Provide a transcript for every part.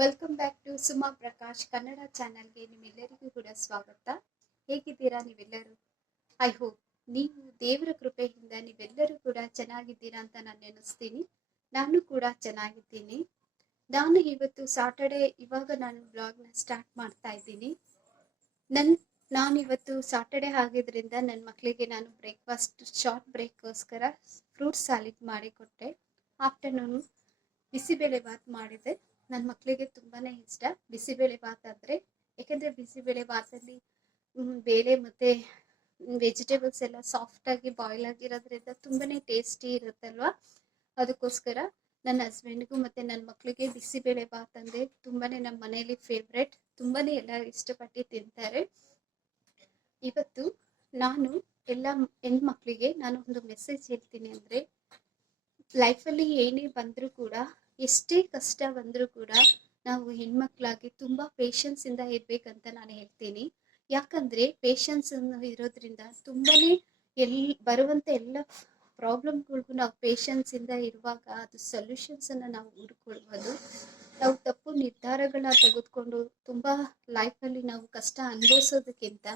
Welcome back to Suma Prakash Kannada ಚಾನಲ್ಗೆ ನಿಮ್ಮೆಲ್ಲರಿಗೂ ಕೂಡ ಸ್ವಾಗತ. ಹೇಗಿದ್ದೀರಾ ನೀವೆಲ್ಲರೂ? ಐ ಹೋಪ್ ನೀವು ದೇವರ ಕೃಪೆಯಿಂದ ನೀವೆಲ್ಲರೂ ಕೂಡ ಚೆನ್ನಾಗಿದ್ದೀರಾ ಅಂತ ನಾನು ನೆನೆಸ್ತೀನಿ. ನಾನು ಕೂಡ ಚೆನ್ನಾಗಿದ್ದೀನಿ. ನಾನು ಇವತ್ತು ಸಾಟರ್ಡೆ ನಾನು ಬ್ಲಾಗ್ನ ಸ್ಟಾರ್ಟ್ ಮಾಡ್ತಾ ಇದ್ದೀನಿ. ನಾನಿವತ್ತು ಸಾಟರ್ಡೆ ಆಗಿದ್ರಿಂದ ನನ್ನ ಮಕ್ಕಳಿಗೆ ನಾನು ಬ್ರೇಕ್ಫಾಸ್ಟ್ ಶಾರ್ಟ್ ಬ್ರೇಕ್ಗೋಸ್ಕರ ಫ್ರೂಟ್ ಸಾಲಿಡ್ ಮಾಡಿಕೊಟ್ಟೆ. ಆಫ್ಟರ್ನೂನು ಬಿಸಿಬೇಳೆ ಬಾತ್ ಮಾಡಿದೆ. ನನ್ನ ಮಕ್ಕಳಿಗೆ ತುಂಬಾ ಇಷ್ಟ ಬಿಸಿಬೇಳೆ ಬಾತ್ ಅಂದರೆ. ಯಾಕೆಂದರೆ ಬಿಸಿಬೇಳೆ ಬಾತಲ್ಲಿ ಬೇಳೆ ಮತ್ತು ವೆಜಿಟೇಬಲ್ಸ್ ಎಲ್ಲ ಸಾಫ್ಟಾಗಿ ಬಾಯ್ಲ್ ಆಗಿರೋದ್ರಿಂದ ತುಂಬಾ ಟೇಸ್ಟಿ ಇರುತ್ತಲ್ವ. ಅದಕ್ಕೋಸ್ಕರ ನನ್ನ ಹಸ್ಬೆಂಡ್ಗೂ ಮತ್ತು ನನ್ನ ಮಕ್ಕಳಿಗೆ ಬಿಸಿಬೇಳೆ ಬಾತ್ ಅಂದರೆ ತುಂಬಾ ನಮ್ಮ ಮನೆಯಲ್ಲಿ ಫೇವ್ರೆಟ್. ತುಂಬಾ ಎಲ್ಲ ಇಷ್ಟಪಟ್ಟು ತಿಂತಾರೆ. ಇವತ್ತು ನಾನು ಎಲ್ಲ ಹೆಣ್ಮಕ್ಳಿಗೆ ನಾನು ಒಂದು ಮೆಸೇಜ್ ಹೇಳ್ತೀನಿ. ಅಂದರೆ ಲೈಫಲ್ಲಿ ಏನೇ ಬಂದರೂ ಕೂಡ, ಎಷ್ಟೇ ಕಷ್ಟ ಬಂದರೂ ಕೂಡ ನಾವು ಹೆಣ್ಮಕ್ಳಾಗಿ ತುಂಬ ಪೇಷನ್ಸಿಂದ ಇರಬೇಕಂತ ನಾನು ಹೇಳ್ತೀನಿ. ಯಾಕಂದರೆ ಪೇಷನ್ಸ್ ಇರೋದ್ರಿಂದ ತುಂಬಾ ಬರುವಂಥ ಎಲ್ಲ ಪ್ರಾಬ್ಲಮ್ಗಳಿಗೂ ನಾವು ಪೇಷನ್ಸಿಂದ ಇರುವಾಗ ಅದು ಸೊಲ್ಯೂಷನ್ಸನ್ನು ನಾವು ಹುಡ್ಕೊಳ್ಬೋದು. ನಾವು ತಪ್ಪು ನಿರ್ಧಾರಗಳನ್ನ ತೆಗೆದುಕೊಂಡು ತುಂಬ ಲೈಫಲ್ಲಿ ನಾವು ಕಷ್ಟ ಅನುಭವಿಸೋದಕ್ಕಿಂತ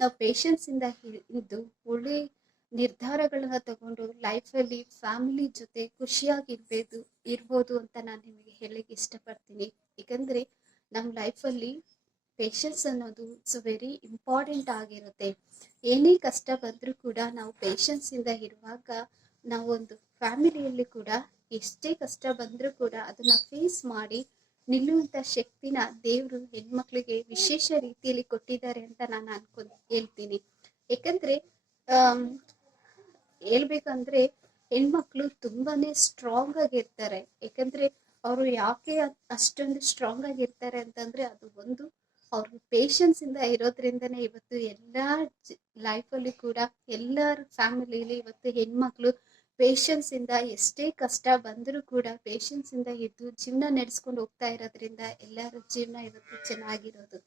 ನಾವು ಪೇಷನ್ಸಿಂದ ಇದ್ದು ಒಳ್ಳೆ ನಿರ್ಧಾರಗಳನ್ನ ತಗೊಂಡು ಲೈಫಲ್ಲಿ ಫ್ಯಾಮಿಲಿ ಜೊತೆ ಇರ್ಬೋದು ಅಂತ ನಾನು ನಿಮಗೆ ಹೇಳಲಿಕ್ಕೆ ಇಷ್ಟಪಡ್ತೀನಿ. ಏಕೆಂದರೆ ನಮ್ಮ ಲೈಫಲ್ಲಿ ಪೇಷನ್ಸ್ ಅನ್ನೋದು ಇಟ್ಸ್ ವೆರಿ ಇಂಪಾರ್ಟೆಂಟ್ ಆಗಿರುತ್ತೆ. ಏನೇ ಕಷ್ಟ ಬಂದರೂ ಕೂಡ ನಾವು ಪೇಷನ್ಸಿಂದ ಇರುವಾಗ ನಾವೊಂದು ಫ್ಯಾಮಿಲಿಯಲ್ಲಿ ಕೂಡ ಎಷ್ಟೇ ಕಷ್ಟ ಬಂದರೂ ಕೂಡ ಅದನ್ನು ಫೇಸ್ ಮಾಡಿ ನಿಲ್ಲುವಂಥ ಶಕ್ತಿನ ದೇವರು ಹೆಣ್ಮಕ್ಳಿಗೆ ವಿಶೇಷ ರೀತಿಯಲ್ಲಿ ಕೊಟ್ಟಿದ್ದಾರೆ ಅಂತ ನಾನು ಹೇಳ್ತೀನಿ. ಏಕೆಂದರೆ ಹೇಳ್ಬೇಕಂದ್ರೆ ಹೆಣ್ಮಕ್ಳು ತುಂಬಾನೇ ಸ್ಟ್ರಾಂಗ್ ಆಗಿರ್ತಾರೆ. ಯಾಕಂದ್ರೆ ಅವರು ಯಾಕೆ ಅಷ್ಟೊಂದು ಸ್ಟ್ರಾಂಗ್ ಆಗಿರ್ತಾರೆ ಅಂತಂದ್ರೆ ಅದು ಒಂದು ಅವ್ರ ಪೇಷನ್ಸ್ ಇಂದ ಇರೋದ್ರಿಂದನೇ ಇವತ್ತು ಎಲ್ಲ ಲೈಫಲ್ಲಿ ಕೂಡ ಎಲ್ಲರ ಫ್ಯಾಮಿಲಿಲಿ ಇವತ್ತು ಹೆಣ್ಮಕ್ಳು ಪೇಷನ್ಸ್ ಇಂದ ಎಷ್ಟೇ ಕಷ್ಟ ಬಂದರೂ ಕೂಡ ಪೇಷನ್ಸ್ ಇಂದ ಇದ್ದು ಜೀವನ ನಡೆಸ್ಕೊಂಡು ಹೋಗ್ತಾ ಇರೋದ್ರಿಂದ ಎಲ್ಲರ ಜೀವನ ಇವತ್ತು ಚೆನ್ನಾಗಿರೋದು.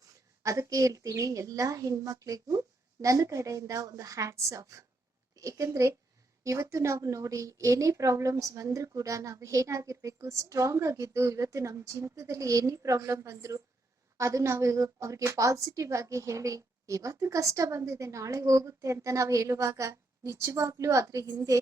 ಅದಕ್ಕೆ ಹೇಳ್ತೀನಿ ಎಲ್ಲ ಹೆಣ್ಮಕ್ಳಿಗೂ ನನ್ನ ಕಡೆಯಿಂದ ಒಂದು ಹ್ಯಾಟ್ಸ್ ಆಫ್. ಏಕೆಂದ್ರೆ ಇವತ್ತು ನಾವು ನೋಡಿ ಏನೇ ಪ್ರಾಬ್ಲಮ್ಸ್ ಬಂದರೂ ಕೂಡ ನಾವು ಏನಾಗಿರ್ಬೇಕು, ಸ್ಟ್ರಾಂಗ್ ಆಗಿದ್ದು ಇವತ್ತು ನಮ್ಮ ಜೀವಿತದಲ್ಲಿ ಏನೇ ಪ್ರಾಬ್ಲಮ್ ಬಂದರೂ ಅದು ನಾವು ಅವ್ರಿಗೆ ಪಾಸಿಟಿವ್ ಆಗಿ ಹೇಳಿ ಇವತ್ತು ಕಷ್ಟ ಬಂದಿದೆ ನಾಳೆ ಹೋಗುತ್ತೆ ಅಂತ ನಾವು ಹೇಳುವಾಗ ನಿಜವಾಗ್ಲೂ ಅದ್ರ ಹಿಂದೆ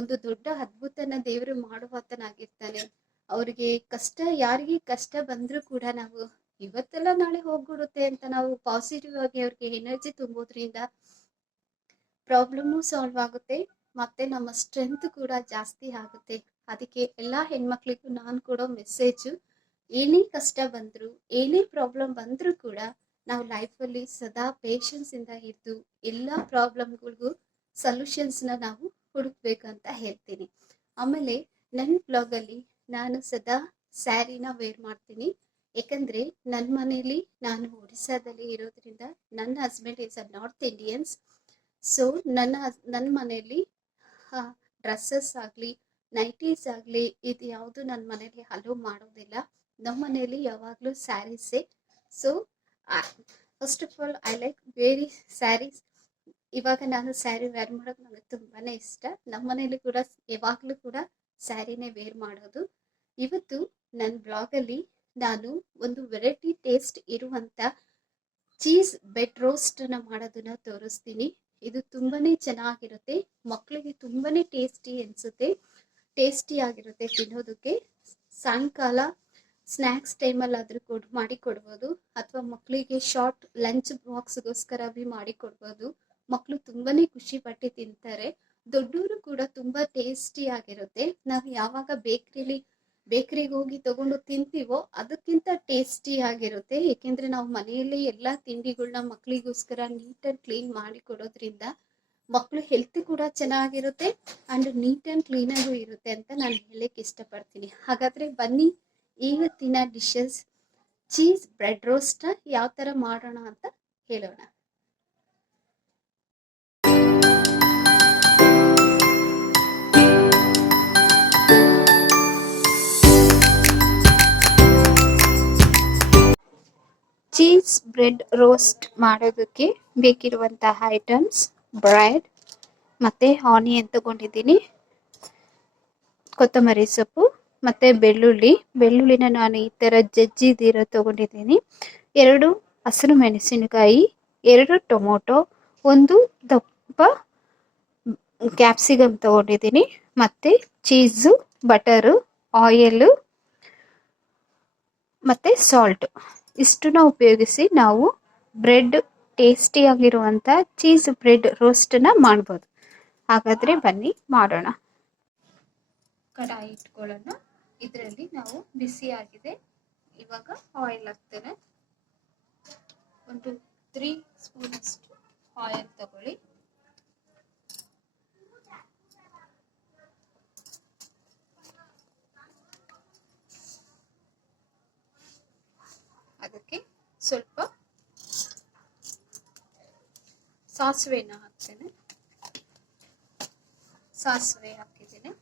ಒಂದು ದೊಡ್ಡ ಅದ್ಭುತನ ದೇವರು ಮಾಡುವಾತನಾಗಿರ್ತಾನೆ. ಅವ್ರಿಗೆ ಕಷ್ಟ ಯಾರಿಗೆ ಕಷ್ಟ ಬಂದರೂ ಕೂಡ ನಾವು ಇವತ್ತೆಲ್ಲ ನಾಳೆ ಹೋಗ್ಬಿಡುತ್ತೆ ಅಂತ ನಾವು ಪಾಸಿಟಿವ್ ಆಗಿ ಅವ್ರಿಗೆ ಎನರ್ಜಿ ತುಂಬೋದ್ರಿಂದ ಪ್ರಾಬ್ಲಮ್ಮು ಸಾಲ್ವ್ ಆಗುತ್ತೆ ಮತ್ತೆ ನಮ್ಮ ಸ್ಟ್ರೆಂತ್ ಕೂಡ ಜಾಸ್ತಿ ಆಗುತ್ತೆ. ಅದಕ್ಕೆ ಎಲ್ಲ ಹೆಣ್ಮಕ್ಳಿಗೂ ನಾನು ಕೊಡೋ ಮೆಸೇಜು, ಏನೇ ಕಷ್ಟ ಬಂದರೂ ಏನೇ ಪ್ರಾಬ್ಲಮ್ ಬಂದರೂ ಕೂಡ ನಾವು ಲೈಫಲ್ಲಿ ಸದಾ ಪೇಷನ್ಸಿಂದ ಇದ್ದು ಎಲ್ಲ ಪ್ರಾಬ್ಲಮ್ಗಳಿಗೂ ಸೊಲ್ಯೂಷನ್ಸ್ನ ನಾವು ಹುಡುಕ್ಬೇಕಂತ ಹೇಳ್ತೀನಿ. ಆಮೇಲೆ ನನ್ನ ಬ್ಲಾಗಲ್ಲಿ ನಾನು ಸದಾ ಸ್ಯಾರಿನ ವೇರ್ ಮಾಡ್ತೀನಿ. ಯಾಕಂದರೆ ನನ್ನ ಮನೇಲಿ ನಾನು ಒಡಿಸ್ಸಾದಲ್ಲಿ ಇರೋದ್ರಿಂದ ನನ್ನ husband is a north Indians. So ನನ್ನ ಮನೆಯಲ್ಲಿ ಡ್ರೆಸ್ಸಸ್ ಆಗಲಿ ನೈಟೀಸ್ ಆಗಲಿ ಇದು ಯಾವುದು ನನ್ನ ಮನೇಲಿ ಅಲೋ ಮಾಡೋದಿಲ್ಲ. ನಮ್ಮ ಮನೆಯಲ್ಲಿ ಯಾವಾಗಲೂ ಸ್ಯಾರೀಸೇ. So first of all I like very saris. ಇವಾಗ ನಾನು ಸ್ಯಾರಿ ವೇರ್ ಮಾಡೋದು ನನಗೆ ತುಂಬಾ ಇಷ್ಟ. ನಮ್ಮ ಮನೇಲಿ ಕೂಡ ಯಾವಾಗಲೂ ಕೂಡ ಸ್ಯಾರಿನೇ ವೇರ್ ಮಾಡೋದು. ಇವತ್ತು ನನ್ನ ಬ್ಲಾಗಲ್ಲಿ ನಾನು ಒಂದು ವೆರೈಟಿ ಟೇಸ್ಟ್ ಇರುವಂಥ ಚೀಸ್ ಬೆಡ್ ರೋಸ್ಟನ್ನು ಮಾಡೋದನ್ನ ತೋರಿಸ್ತೀನಿ. ಇದು ತುಂಬಾನೇ ಚೆನ್ನಾಗಿರುತ್ತೆ, ಮಕ್ಕಳಿಗೆ ತುಂಬಾನೇ ಟೇಸ್ಟಿ ಅನಿಸುತ್ತೆ, ಟೇಸ್ಟಿ ಆಗಿರುತ್ತೆ ತಿನ್ನೋದಕ್ಕೆ. ಸಾಯಂಕಾಲ ಸ್ನ್ಯಾಕ್ಸ್ ಟೈಮಲ್ಲಿ ಆದರೂ ಮಾಡಿ ಕೊಡ್ಬೋದು, ಅಥವಾ ಮಕ್ಕಳಿಗೆ ಶಾರ್ಟ್ ಲಂಚ್ ಬಾಕ್ಸ್ಗೋಸ್ಕರ ಮಾಡಿ ಕೊಡ್ಬೋದು. ಮಕ್ಕಳು ತುಂಬಾನೇ ಖುಷಿ ಪಟ್ಟು ತಿಂತಾರೆ. ದೊಡ್ಡವರು ಕೂಡ ತುಂಬ ಟೇಸ್ಟಿ ಆಗಿರುತ್ತೆ. ನಾವು ಯಾವಾಗ ಬೇಕ್ರಿಗೆ ಹೋಗಿ ತಗೊಂಡು ತಿಂತೀವೋ ಅದಕ್ಕಿಂತ ಟೇಸ್ಟಿ ಆಗಿರುತ್ತೆ. ಏಕೆಂದರೆ ನಾವು ಮನೆಯಲ್ಲೇ ಎಲ್ಲ ತಿಂಡಿಗಳನ್ನ ಮಕ್ಕಳಿಗೋಸ್ಕರ ನೀಟ್ ಆ್ಯಂಡ್ ಕ್ಲೀನ್ ಮಾಡಿ ಕೊಡೋದ್ರಿಂದ ಮಕ್ಕಳು ಹೆಲ್ತ್ ಕೂಡ ಚೆನ್ನಾಗಿರುತ್ತೆ ಆ್ಯಂಡ್ ನೀಟ್ ಆ್ಯಂಡ್ ಕ್ಲೀನಾಗೂ ಇರುತ್ತೆ ಅಂತ ನಾನು ಹೇಳಕ್ಕೆ ಇಷ್ಟಪಡ್ತೀನಿ. ಹಾಗಾದರೆ ಬನ್ನಿ ಇವತ್ತಿನ ಡಿಶಸ್ ಚೀಸ್ ಬ್ರೆಡ್ ರೋಸ್ಟ್ನ ಯಾವ ಥರ ಮಾಡೋಣ ಅಂತ ಹೇಳೋಣ. ಚೀಸ್ ಬ್ರೆಡ್ ರೋಸ್ಟ್ ಮಾಡೋದಕ್ಕೆ ಬೇಕಿರುವಂತಹ ಐಟಮ್ಸ್: ಬ್ರೆಡ್ ಮತ್ತು ಆನಿಯನ್ ತಗೊಂಡಿದ್ದೀನಿ, ಕೊತ್ತಂಬರಿ ಸೊಪ್ಪು, ಮತ್ತು ಬೆಳ್ಳುಳ್ಳಿನ ನಾನು ಈ ಥರ ಜಜ್ಜಿದಿರೋ ತೊಗೊಂಡಿದ್ದೀನಿ. 2 ಹಸಿರು ಮೆಣಸಿನಕಾಯಿ, 2 ಟೊಮೊಟೊ, 1 ದಪ್ಪ ಕ್ಯಾಪ್ಸಿಕಮ್ ತೊಗೊಂಡಿದ್ದೀನಿ, ಮತ್ತು ಚೀಸು, ಬಟರು, ಆಯಿಲು ಮತ್ತು ಸಾಲ್ಟು ಇಷ್ಟನ್ನ ಉಪಯೋಗಿಸಿ ನಾವು ಬ್ರೆಡ್ ಟೇಸ್ಟಿಯಾಗಿರುವಂಥ ಚೀಸ್ ಬ್ರೆಡ್ ರೋಸ್ಟನ್ನ ಮಾಡ್ಬೋದು. ಹಾಗಾದರೆ ಬನ್ನಿ ಮಾಡೋಣ. ಕಡಾಯಿ ಇಟ್ಕೊಳ್ಳೋಣ. ಇದರಲ್ಲಿ ನಾವು ಬಿಸಿಯಾಗಿದೆ. ಇವಾಗ ಆಯಿಲ್ ಹಾಕ್ತೇನೆ. ಒಂದು 3 ಸ್ಪೂನಷ್ಟು ಆಯಿಲ್ ತಗೊಳ್ಳಿ. ಅದಕ್ಕೆ ಸ್ವಲ್ಪ ಸಾಸಿವೆನ ಹಾಕ್ತೇನೆ. ಸಾಸಿವೆ ಹಾಕಿದ್ದೀನಿ.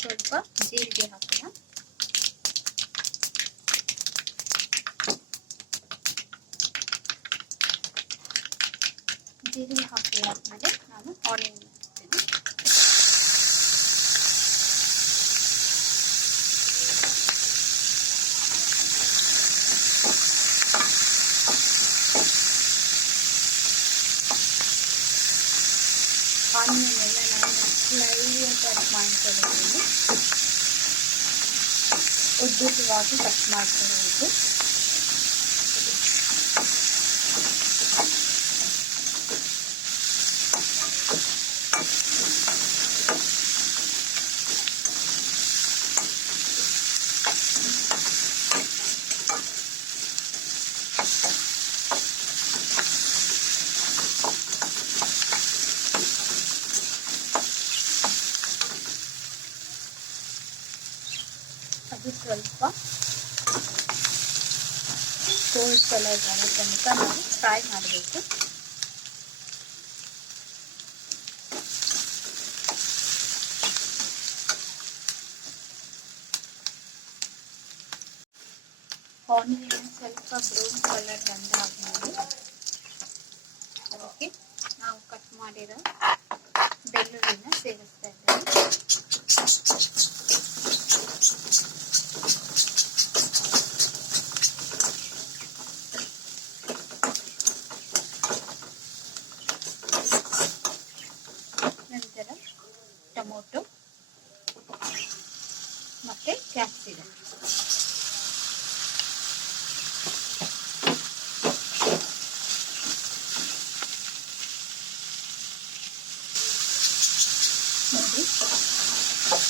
ಸ್ವಲ್ಪ ಜೀರಿಗೆ ಹಾಕೋಣ. ಜೀರಿಗೆ ಹಾಕಿ ಆದ್ಮೇಲೆ ನಾನು ಆನಿಯನ್ ಹಾಕ್ತೀನಿ. ಆನಿಯನ್ ಎಲ್ಲ ನಾನು ಸ್ಲೈಟಾಗಿ ಕಟ್ ಮಾಡ್ಕೊಂಡಿದ್ದೀನಿ. ಉದ್ದುದ್ದವಾಗಿ ಕಟ್ ಮಾಡ್ಕೊಳ್ಳೋದು. ಅದು ಸ್ವಲ್ಪ ಗೋಲ್ಡ್ ಕಲರ್ ಬರೋ ತನಕ ನಾವು ಫ್ರೈ ಮಾಡಬೇಕು. ಆನಿಯನ್ ಸ್ವಲ್ಪ ಬ್ರೌನ್ ಕಲರ್ ಬಂದಾದ್ಮೇಲೆ ಅದಕ್ಕೆ ನಾವು ಕಟ್ ಮಾಡಿರೋ ಬೆಳ್ಳುಳ್ಳಿನ ಸೇರಿಸ್ತಾ ಇದ್ದೇವೆ. ನಂತರ ಟೊಮೊಟೊ ಮತ್ತು ಕ್ಯಾಪ್ಸಿಕಮ್. ನೋಡಿ,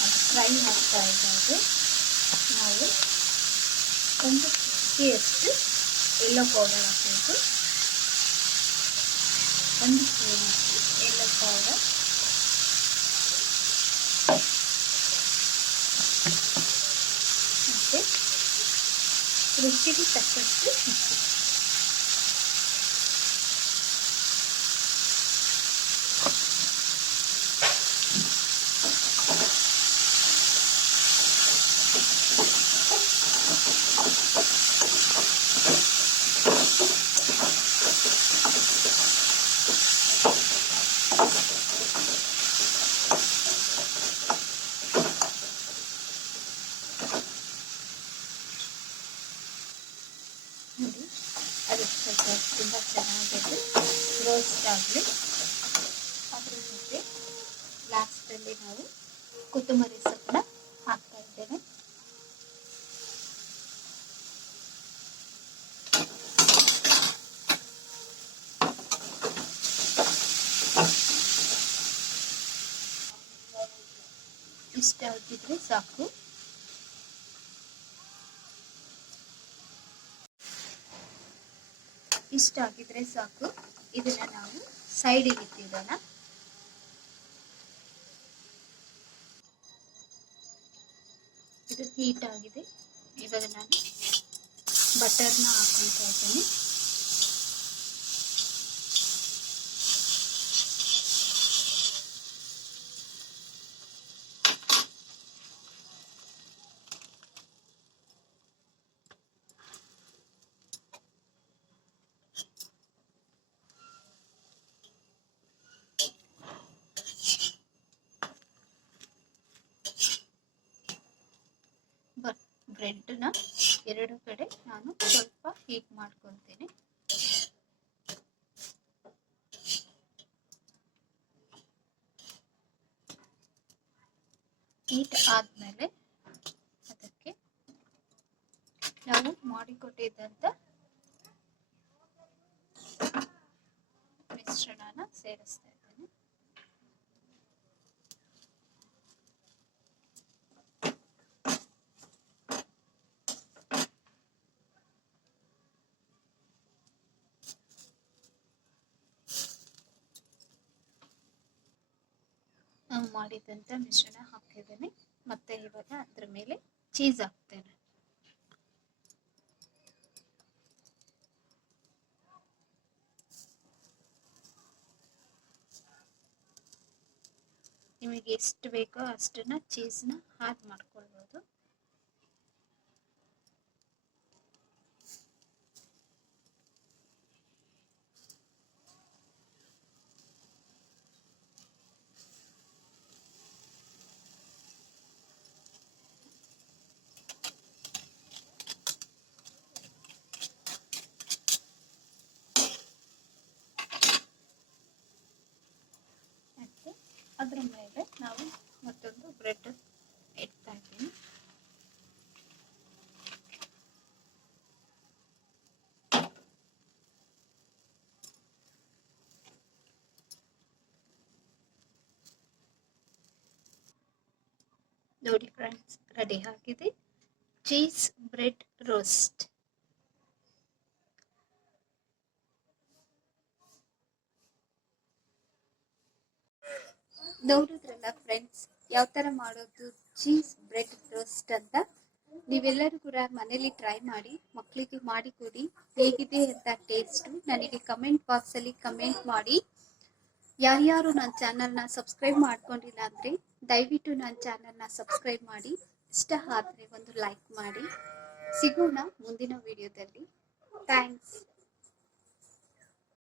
ಅದು ಫ್ರೈ ಆಗ್ತಾ ಇದ್ದಾಗ ನಾವು ಒಂದು ಚಿಟಿಕೆಯಷ್ಟು ಯೆಲ್ಲೋ ಪೌಡರ್ ಹಾಕಬೇಕು. 1 ಸ್ಪೂನಷ್ಟು ಯೆಲ್ಲೋ ಪೌಡರ್, ಮತ್ತು ರುಚಿಗೆ ತಕ್ಕಷ್ಟು ಉಪ್ಪು. ನೋಡಿ, ಅದು ಸ್ವಲ್ಪ ತುಂಬ ಚೆನ್ನಾಗಿದೆ ರೋಸ್ಟ್ ಆಗಲಿ. ಅದ್ರ ಜೊತೆ ಲಾಸ್ಟಲ್ಲಿ ನಾವು ಕೊತ್ತಂಬರಿ ಸೊಪ್ಪನ್ನ ಹಾಕ್ತಾ ಇದ್ದೇನೆ. ಇಷ್ಟ ಆಗಿದ್ರೆ ಸಾಕು. ಇಷ್ಟ ಆಗಿದ್ರೆ ಸಾಕು. ಇದನ್ನ ನಾವು ಸೈಡಿಗೆ ಇಟ್ಟಿಡೋಣ. ಇದು ಹೀಟ್ ಆಗಿದೆ. ಇವಾಗ ನಾನು ಬಟರ್ನ ಹಾಕೊಳ್ತಾ ಇದ್ದೀನಿ. ಬ್ರೆಡ್ನ ಎರಡು ಕಡೆ ನಾನು ಸ್ವಲ್ಪ ಹೀಟ್ ಮಾಡ್ಕೊತೀನಿ. ಹೀಟ್ ಆದ್ಮೇಲೆ ಅದಕ್ಕೆ ನಾವು ಮಾಡಿಕೊಟ್ಟಿದ್ದಂತ ಮಿಶ್ರಣನ ಸೇರಿಸ್ತಾ ಇದ್ದೀನಿ. ನಾವು ಮಾಡಿದಂತ ಮಿಶ್ರಣ ಹಾಕಿದ್ದೇನೆ. ಮತ್ತೆ ಇವಾಗ ಅದ್ರ ಮೇಲೆ ಚೀಸ್ ಹಾಕ್ತೇನೆ. ನಿಮಗೆ ಎಷ್ಟು ಬೇಕೋ ಅಷ್ಟನ್ನ ಚೀಸ್ನ ಆಡ್ ಮಾಡ್ಕೊಳ್ಬೋದು. ಅದ್ರ ಮೇಲೆ ನಾವು ಮತ್ತೊಂದು ಬ್ರೆಡ್ ಇಡ್ತಾ ಇದ್ದೀನಿ. ನೋಡಿ ಫ್ರೆಂಡ್ಸ್, ರೆಡಿ ಆಗಿದೆ ಚೀಸ್ ಬ್ರೆಡ್ ರೋಸ್ಟ್. ನೋಡಿದ್ರಲ್ಲ ಫ್ರೆಂಡ್ಸ್, ಯಾವ ತರ ಮಾಡೋದು ಚೀಸ್ ಬ್ರೆಡ್ ರೋಸ್ಟ್ ಅಂತ. ನೀವೆಲ್ಲರೂ ಕೂಡ ಮನೇಲಿ ಟ್ರೈ ಮಾಡಿ, ಮಕ್ಕಳಿಗೆ ಮಾಡಿ ಕೊಡಿ. ಹೇಗಿದೆ ಅಂತ ಟೇಸ್ಟ್ ನನಗೆ ಕಮೆಂಟ್ ಬಾಕ್ಸ್ ಅಲ್ಲಿ ಕಮೆಂಟ್ ಮಾಡಿ. ಯಾರ್ಯಾರು ನನ್ನ ಚಾನಲ್ನ ಸಬ್ಸ್ಕ್ರೈಬ್ ಮಾಡ್ಕೊಂಡಿಲ್ಲ ಅಂದ್ರೆ ದಯವಿಟ್ಟು ನನ್ನ ಚಾನಲ್ನ ಸಬ್ಸ್ಕ್ರೈಬ್ ಮಾಡಿ. ಇಷ್ಟ ಆದ್ರೆ ಒಂದು ಲೈಕ್ ಮಾಡಿ. ಸಿಗೋಣ ಮುಂದಿನ ವಿಡಿಯೋದಲ್ಲಿ. ಥ್ಯಾಂಕ್ಸ್.